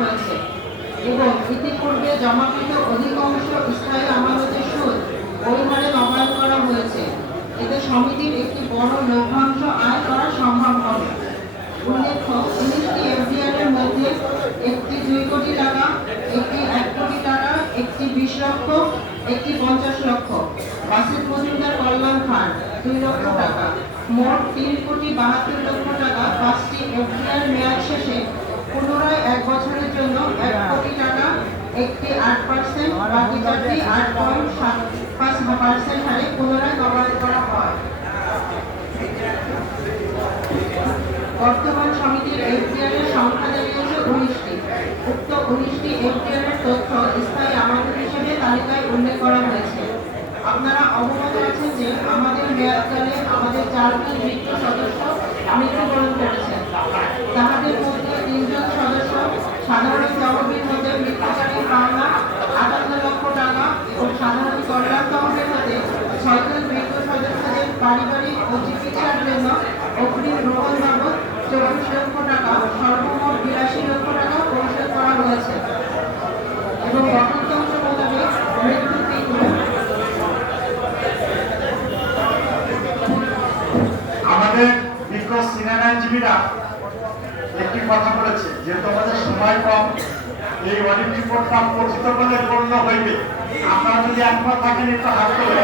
হয়েছে। এবং ইতিপূর্বে জমাকৃত অধিকাংশ স্থায়ী আমানতের সুদ ওই হারে করা হয়েছে। এতে সমিতির একটি বড় লভ্যাংশ আয় করা সম্ভব হবে। উল্লেখ্য, উনিশটি এফডিআর মধ্যে একটি দুই কোটি টাকা, একটি এক কোটি টাকা, একটি বিশ লক্ষ, একটি পঞ্চাশ লক্ষ। বাসিত মজুমদার কল্যাণ ফান্ড দুই লক্ষ টাকা। মোট তিন কোটি বাহাত্তর লক্ষ টাকা পাঁচটি এফডিআর মেয়াদ শেষে পুনরায় এক বছরের জন্য এক কোটি টাকা, একটি আট পার্সেন্ট, বাকি চারটি আট পয়েন্ট সাত পাঁচ পার্সেন্ট হারে পুনরায় নবায়ন করা হয়। বর্তমান সমিতির এফডিআর এর সংখ্যা দাঁড়িয়েছে উনিশটি। উক্ত উনিশটি এফডিআর এর তথ্য স্থায়ী আমাদের হিসেবে তালিকায় উল্লেখ করা হয়েছে আপনারা অবগত আছেন যে আমাদের আমাদের চারটি মৃত্যু সদস্য মৃত্যুবরণ করেছেন। তাহাদের মধ্যে তিনজন সদস্য সাধারণ তহবিল মধ্যে মৃত্যুকালীন পাওনা, আটান্ন লক্ষ টাকা ও সাধারণ কল্যাণ তহবিল হতে ছয়জন মৃত্যু সদস্যদের পারিবারিক ও চিকিৎসার জন্য অগ্রিম গ্রহণ বাবদ চব্বিশ লক্ষ টাকা, সর্বমোট বিরাশি লক্ষ টাকা পরিশোধ করা হয়েছে। আমাদের বিজ্ঞ সিনিয়র আইনজীবীরা একটি কথা বলেছে, যে তোমাদের সময় কম, এই অডিট রিপোর্টটা পরিচিত বলে গণ্য হইবে। আপনারা যদি একমত থাকেন একটু হাত করে